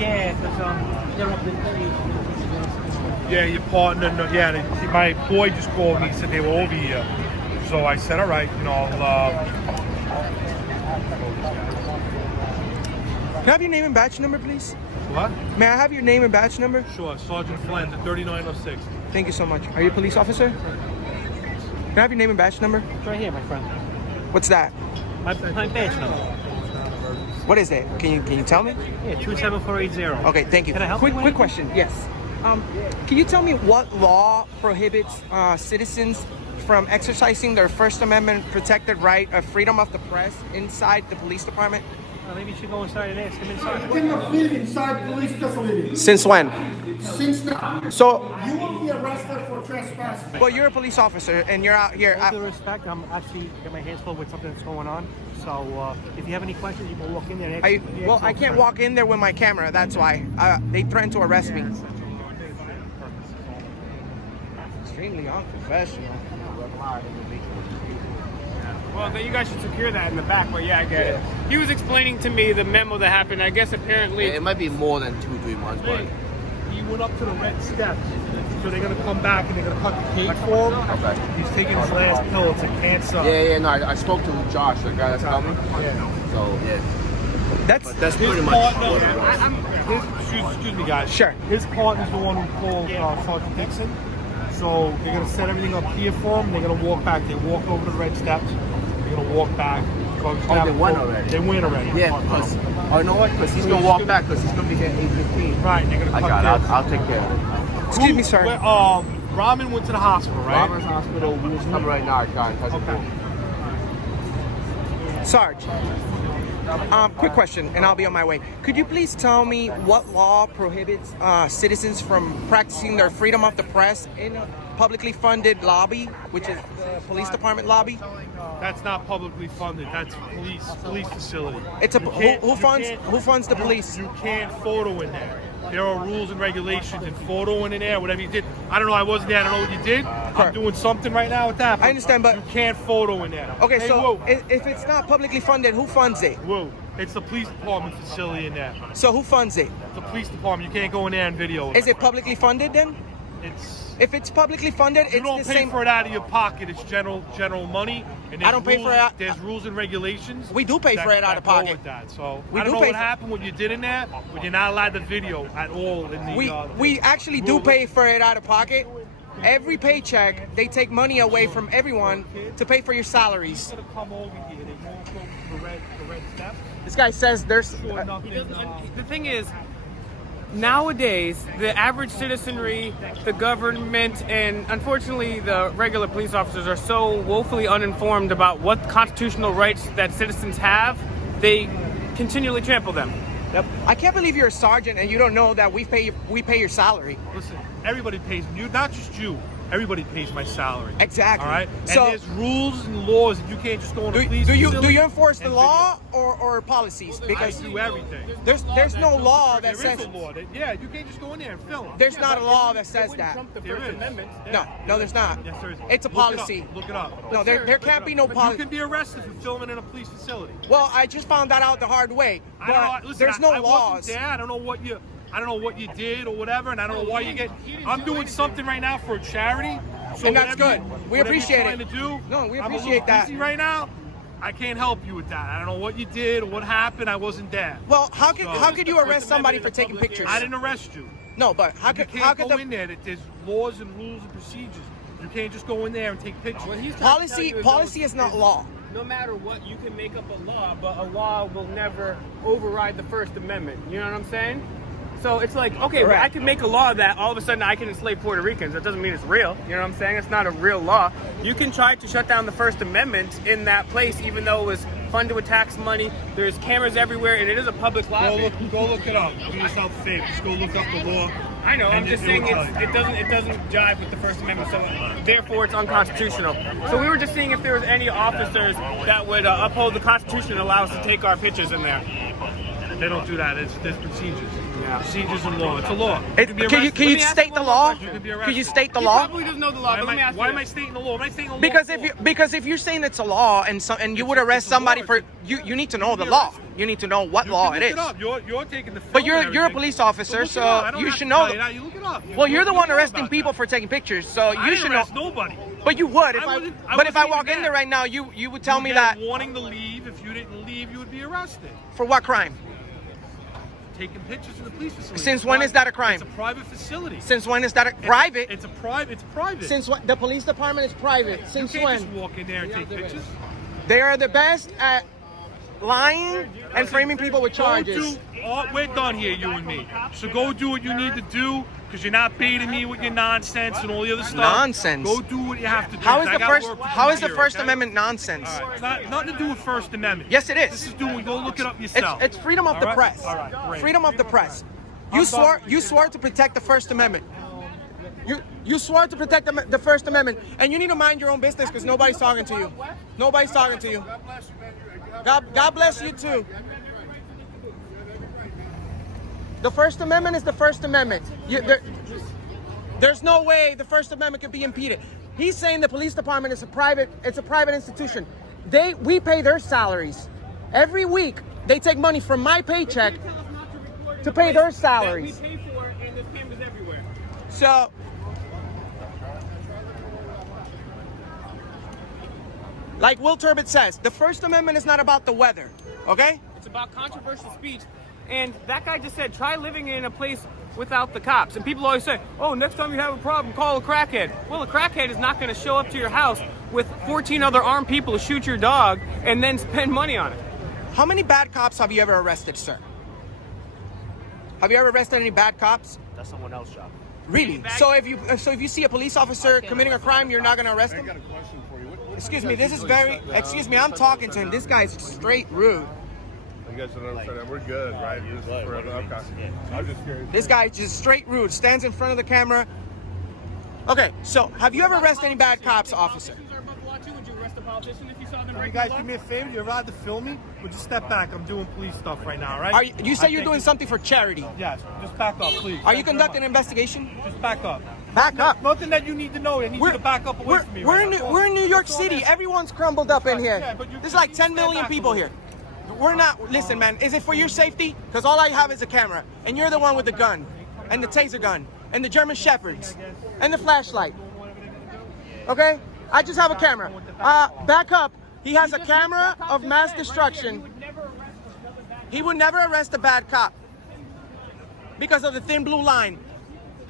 Yeah, because they're up in Yeah, your partner. No, yeah, my boy just called me. He said they were over here. So I said, all right, you know, Can I have your name and badge number, please? what? May I have your name and badge number? Sure, Sergeant Flynn, the 3906. Thank you so much. Are you a police officer? Can I have your name and badge number? It's right here, my friend. What's that? My badge number. What is it? Can you tell me? Yeah, 27480. Okay, thank you. Can I help you with Quick anything? question. Yes. Can you tell me what law prohibits citizens from exercising their First Amendment protected right of freedom of the press inside the police department? Maybe you should go inside and ask him inside. You cannot live inside police facility. Since when? Since now. So, You will be arrested for trespassing. well, you're a police officer and you're out here. With all due respect, I'm actually got my hands full with something that's going on. So if you have any questions, you can walk in there and ask. Well, I can't walk in there with my camera. That's why they threatened to arrest me. Extremely unprofessional. Well, then you guys should secure that in the back, but yeah, I get it. He was explaining to me the memo that happened. I guess apparently... It might be more than 2-3 months, but... He went up to the red steps. So they're going to come back and they're going to cut the cake for him. Okay. He's taking his last pill. It's a cancer. Yeah, no, I spoke to Josh, the guy that's coming. Yeah. So, yeah. That's That's His pretty much partner, what it was. excuse me, guys. Sure. His partner's the one who called Sergeant Dixon. So they're going to set everything up here for him. They're going to walk back. They walk over the red steps. They're going to walk back. Oh, they went already? They went already. Yeah, because... Oh, you know what? Because he's going to walk back, because he's going to be here at 8:15. Right, they're going to I cut got it. this. I'll take care of it. Excuse me, sir. Rahman went to the hospital, right? Robert's Hospital, who's coming right now, guys. Okay. Sarge. Quick question, and I'll be on my way. Could you please tell me what law prohibits citizens from practicing their freedom of the press in a publicly funded lobby, which is the police department lobby? That's not publicly funded. That's police facility. It's a You can't- who you funds the can't- police? You can't photo in there. There are rules and regulations and photoing in there, whatever you did. I don't know, I wasn't there, I don't know what you did. I'm Correct. doing something right now with that. I understand, but- you can't photo in there. Okay, Hey, so whoa, if it's not publicly funded, who funds it? whoa. It's the police department facility in there. So who funds it? The police department, you can't go in there and video it. Is it publicly funded then? It's If it's publicly funded, you it's don't the pay same. for it out of your pocket. It's general money. And I don't pay for it. There's rules and regulations. We do pay that- for it out that of go pocket. with that. So We I don't do know pay what for- happened, what you did in that, but you're not allowed to video at all in the. We actually do pay for it out of pocket. Every paycheck, they take money away from everyone to pay for your salaries. Gonna come over here. They won't go to the red steps. This guy says there's. Sure, nothing. The thing is, nowadays, the average citizenry, the government, and unfortunately the regular police officers are so woefully uninformed about what constitutional rights that citizens have, they continually trample them. Yep. I can't believe you're a sergeant and you don't know that we pay your salary. Listen, everybody pays you, not just you. Everybody pays my salary. Exactly. All right. And So- there's rules and laws, and you can't just go on a police Do you facility enforce the and law or policies? video. I Because do everything. there's no law that There says is a law. Yeah, you can't just go in there and film. there's not a law that says Wouldn't that. trump the There First is. Amendment. No, there's not. Yes, there is. It's a Look it up. policy. Look it up. No, there can't be no You policy. can be arrested for filming in a police facility. Well, I just found that out the hard way. I don't know. But Listen, there's no I laws. wasn't there. I don't know what you did or whatever, and I don't know why you get. I'm doing something right now for a charity. So And that's whatever good. you- We whatever appreciate you're it. trying to do, No, we I'm a appreciate little that. busy right now. I can't help you with that. I don't know what you did or what happened. I wasn't there. Well, how could you arrest somebody for taking pictures? I didn't arrest you. No, but how You could can't go the in there. There's laws and rules and procedures. You can't just go in there and take pictures. What he's trying to tell you policy is not law? No matter what, you can make up a law, but a law will never override the First Amendment. You know what I'm saying? So it's like, okay, well, I can make a law that all of a sudden I can enslave Puerto Ricans. That doesn't mean it's real. You know what I'm saying? It's not a real law. You can try to shut down the First Amendment in that place, even though it was funded with tax money. There's cameras everywhere, and it is a public lobby. Go look it up. Do yourself a favor. Just go look up the law. I know. I'm And just it saying will tell you. it doesn't jive with the First Amendment, so therefore it's unconstitutional. So we were just seeing if there was any officers that would uphold the Constitution and allow us to take our pictures in there. They don't do that. There's procedures. Yeah. Procedures and law. It's a law. Can you Let me ask state you the one more law? question. You can be Could you arrested. state the He law? probably doesn't know the law, but let me ask Why you am I this. stating the law? Am I stating the law? Because for? if you're saying it's a law and you would arrest it's a somebody law. for you need to know the Be law. arrested. You need to know what You law can it look is. it up. You're taking the film. But you're and a everything. police officer, Look it so up. I don't you have should to know. tell you that. You look it up. Well, you're the one know arresting about people that. for taking pictures, so I you didn't should know. arrest nobody. But you would if I I. wasn't- I But if I wasn't walk even in there there. right now, you would tell You me get that a warning to leave. If you didn't leave, you would be arrested. for what crime? Taking pictures in the police facility. Since when is that a crime? It's a private facility. Since when is that private? It's private. It's private. Since what? The police department is private. you Since can't when? just walk in there and take pictures. They are the best at lying and framing people with charges. We're done here, you and me. So go do what you need to do, because you're not baiting me with your nonsense and all the other stuff. Nonsense? Go do what you have to do. How is I the got first? work to How do is the here, First okay? Amendment nonsense? All right. It's nothing to do with First Amendment. Yes, it is. This is doing. Go look it up yourself. It's freedom of All the right? press. All right, great. Freedom of the press. You swore to protect the First Amendment. You swore to protect the First Amendment, and you need to mind your own business because nobody's talking to you. Nobody's talking to you. God bless you too. The First Amendment is the First Amendment. There's no way the First Amendment can be impeded. He's saying the police department is a private institution. We pay their salaries. Every week, they take money from my paycheck to pay their salaries. We pay for it, and there's cameras everywhere. So, like Will Turbot says, the First Amendment is not about the weather, okay? It's about controversial speech. And that guy just said, try living in a place without the cops. And people always say, oh, next time you have a problem, call a crackhead. Well, a crackhead is not going to show up to your house with 14 other armed people to shoot your dog and then spend money on it. How many bad cops have you ever arrested, sir? Have you ever arrested any bad cops? That's someone else's job. Really? So if you see a police officer committing a crime, you're not going to arrest him? I got a question for you. Excuse me, this is very, excuse me, I'm talking to him. This guy's straight rude. You guys don't understand that. We're good, right? This is forever. Okay. I'm just curious. This guy's just straight rude, stands in front of the camera. Okay, so have you ever arrested any bad cops, officer? Politicians are above the law too. Would you arrest a politician if you saw them You breaking guys the law? do me a favor. You're allowed to film me, but just step back. I'm doing police stuff right now, all right? You say I you're think doing you- something for charity. Yes. Just back up, please. Are you Thank very conducting an much. investigation? Just back up. Back up. Nothing that you need to know. I need you to back up away from me. We're right in now. we're in New York That's all City. I'm asking. Everyone's crumbled up in here. Yeah, but There's like 10 stand million back a people little. here. We're not. Listen, man. Is it for your safety? Because all I have is a camera, and you're the one with the gun, and the taser gun, and the German shepherds, and the flashlight. Okay? I just have a camera. Back up. He has a camera of mass destruction. He would never arrest a bad cop because of the thin blue line.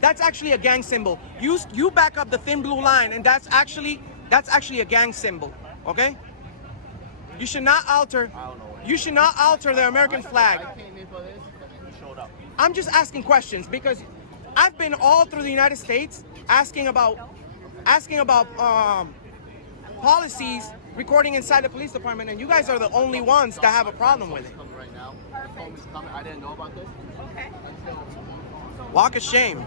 That's actually a gang symbol. You back up the thin blue line, and that's actually a gang symbol. Okay? You should not alter. You should not alter the American flag. I'm just asking questions because I've been all through the United States asking about policies recording inside the police department, and you guys are the only ones that have a problem with it. Right now. The phone is coming. I didn't know about this. Walk of shame.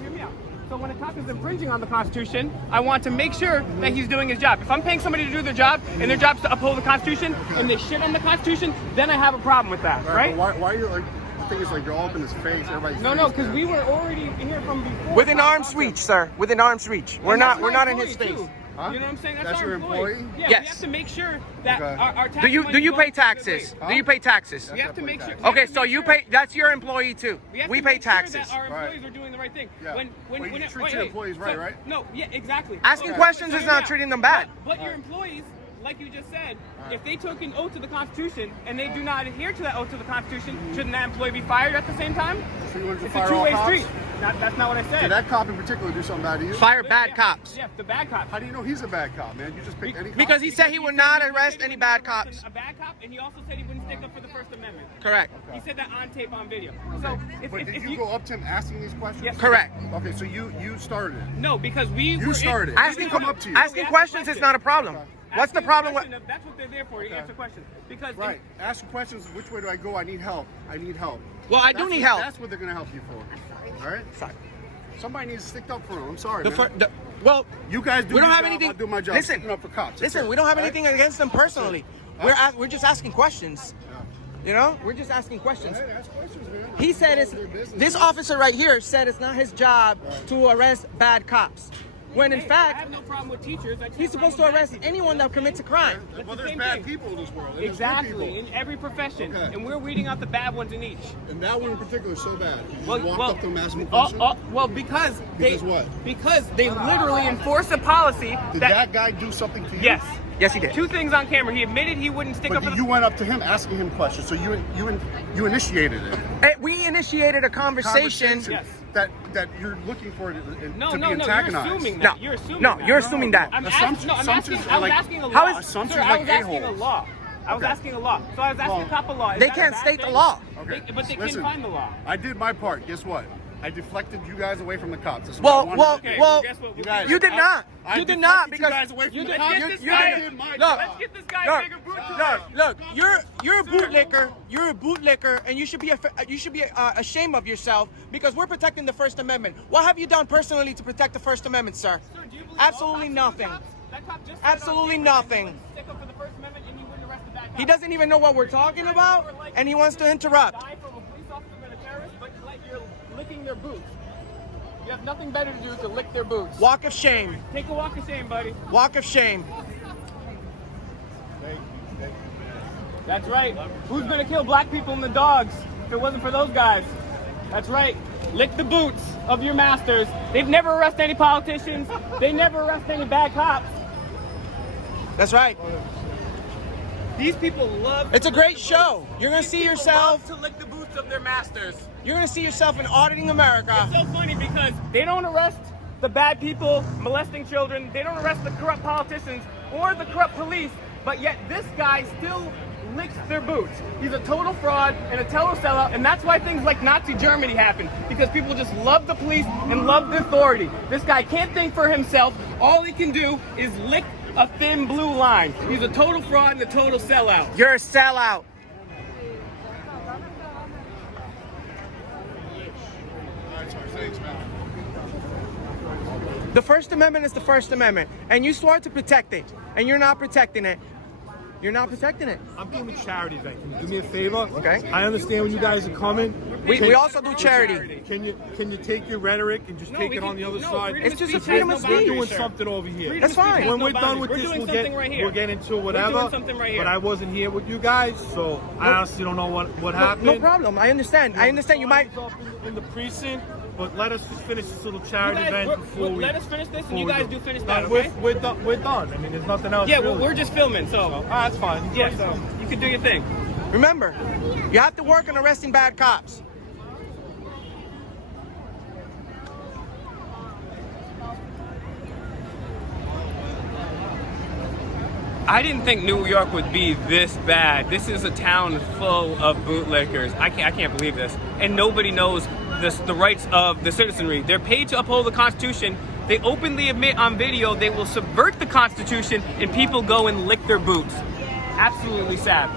Hear me out. So when a cop is infringing on the Constitution, I want to make sure that he's doing his job. If I'm paying somebody to do their job, and their job is to uphold the Constitution, and they shit on the Constitution, then I have a problem with that, right? But why are you like? The thing is, like, you're all up in his face. Everybody's No, because we were already here from before. Within arm's reach, sir. Within arm's reach. We're not in his face. Huh? You know what I'm saying? That's our your employee? Yeah, Yes. we have to make sure that Okay. our tax Do you money pay goes- taxes? Wait, Do you pay taxes? We have to make sure. Okay, so you pay. That's your employee too. have We to pay make sure taxes. that our Right. employees are doing the right thing. Yeah. When Well, you treat wait, your wait. employees right, right? No, yeah, exactly. Asking Okay. questions So is hear me not out. treating them bad. But your employees, like you just said, if they took an oath to the Constitution and they do not adhere to that oath to the Constitution, shouldn't that employee be fired at the same time? So you want to It's a fire all two-way cops? street. That's not what I said. Did that cop in particular do something bad to you? Fire bad Yeah, cops. Yeah, the bad cops. How do you know he's a bad cop, man? You just picked any cop? Because he said he would not He said arrest he any would not bad arrest cops. A bad cop, and he also said he wouldn't stick up for the First Amendment. Correct. He said that on tape, on video. So if, But if, did if you go up to him asking these questions? Yes. Correct. Okay, so you started it. No, because we You were started. In, Asking come up to you. asking questions is not a problem. What's the Asking a problem with? question of- That's what they're there for, to answer questions. Because Right. Ask questions. Which way do I go? I need help. I need help. Well, I do That's need what- help. That's what they're gonna help you for. All right. Sorry. Somebody needs to stick up for him. I'm sorry, The man. well, You guys do we don't your have job, anything. I'll do my job. Listen, Sticking up for cops. That's listen. it. We don't have All right? anything against them personally. We're just asking questions. You know, we're just asking questions. Hey, ask questions, man. He said it's Their business. this officer right here said it's not his job to arrest bad cops. when in I fact have no problem with teachers. I just he's have supposed to problem with arrest bad people. anyone that commits a crime. That's Well, the there's same bad thing. people in this world. And there's good Exactly, people. in every profession, Okay. and we're weeding out the bad ones in each. And that one in particular is so bad. You just walked up to him asking him a oh, question. well, because Because what? Because they literally enforce a policy Did that guy do something to you? Yes. Yes, he did. Two things on camera. He admitted he wouldn't stick up for But you went up to him asking him questions, so you initiated it. We initiated a conversation. Yes. That you're looking for it No, to no, be no. antagonized. You're assuming No, that. You're assuming no, that. you're assuming that. I'm Assumptions- asking. assumptions I are was like- asking a law. How is- assumptions Sir, I like was asking a a-holes. law. I was Okay. asking a law. So I was asking a cop a law. Is They that a can't bad state the thing? law. Okay. But they Listen, can't find the law. I did my part. Guess what? I deflected you guys away from the cops. This is Well, what I well, wanted to do. well, guess what? You guys- you did not. I You did not deflected because you guys away from you the did- cops. get this You guy- did my Look. job. Let's get this guy Look, bigger boots. look, you're a bootlicker. You're a bootlicker, and you should be ashamed of yourself because we're protecting the First Amendment. What have you done personally to protect the First Amendment, sir? Sir, do you believe Absolutely all cops are nothing. cops? That cop just said Absolutely on camera that nothing. you wouldn't stick up for the First Amendment and you wouldn't arrest the bad He cop. doesn't even know what we're talking about, and he wants to interrupt. Die from a police officer and a terrorist, but like you're licking their boots. You have nothing better to do to lick their boots. Walk of shame. Take a walk of shame, buddy. Walk of shame. That's right. Who's gonna kill black people and the dogs if it wasn't for those guys? That's right. Lick the boots of your masters. They've never arrested any politicians. They never arrest any bad cops. That's right. These people love. It's a great show. You're gonna These see people yourself. love to lick the boots of their masters. You're gonna see yourself in Auditing America. It's so funny because they don't arrest the bad people molesting children. They don't arrest the corrupt politicians or the corrupt police. But yet this guy still licks their boots. He's a total fraud and a total sellout, and that's why things like Nazi Germany happen, because people just love the police and love the authority. This guy can't think for himself. All he can do is lick a thin blue line. He's a total fraud and a total sellout. You're a sellout. All right, sorry. Thanks, man. The First Amendment is the First Amendment, and you swore to protect it, and you're not protecting it. You're not protecting it. I'm doing a charity event. Can you do me a favor? Okay. I understand when you guys are coming. We also do charity. Can you take your rhetoric and just take we it on can- the other no, side? freedom It's just a speech freedom has of no We're speech. boundaries, doing sir. something over here. Freedom That's of speech fine. has When no we're done boundaries. with We're this, doing we'll something get right here. we'll get into We're whatever. doing something right here. But I wasn't here with you guys, so I honestly don't know what happened. No problem. I understand. I understand. You might. in the precinct, but let us just finish this little You charity guys, event before we. let us finish this, and before you we guys go. do finish No, that, okay? We're done. We're done. I mean, there's nothing else. Yeah, really. we're just filming, so That's fine. yeah, so you can do your thing. Remember, you have to work on arresting bad cops. I didn't think New York would be this bad. This is a town full of bootlickers. I can't believe this. And nobody knows the rights of the citizenry. They're paid to uphold the Constitution. They openly admit on video they will subvert the Constitution, and people go and lick their boots. Absolutely sad.